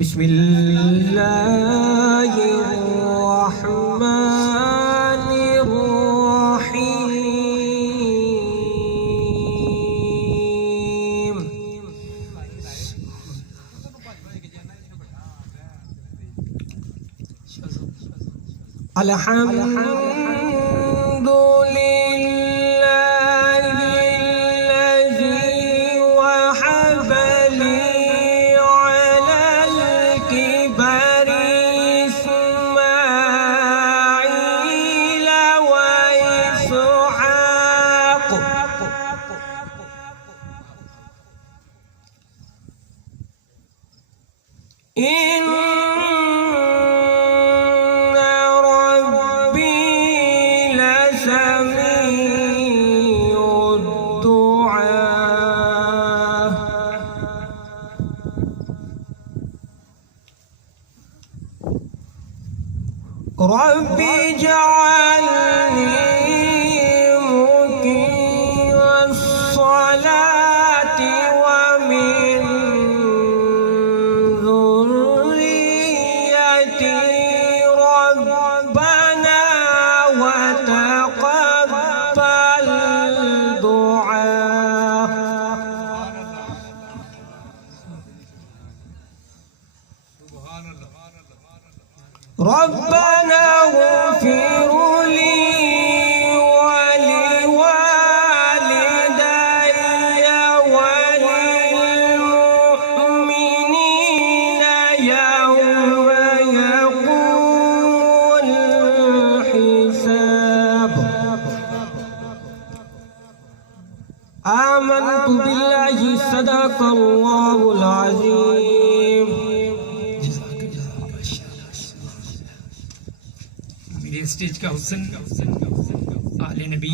بسم الله الرحمن الرحيم الحمد لله الذي وهب لي على الكبر إسماعيل وإسحاق إن ربي لسميع الدعاء رب اجعلني مقيم الصلاة ومن ذريتي ربنا وتقبل دعاء ربنا اغفر لي ولوالدي وللمؤمنين يوم يقوم الحساب آمنت بالله صدق الله العظيم मेरे स्टेज का हुस्न आले नबी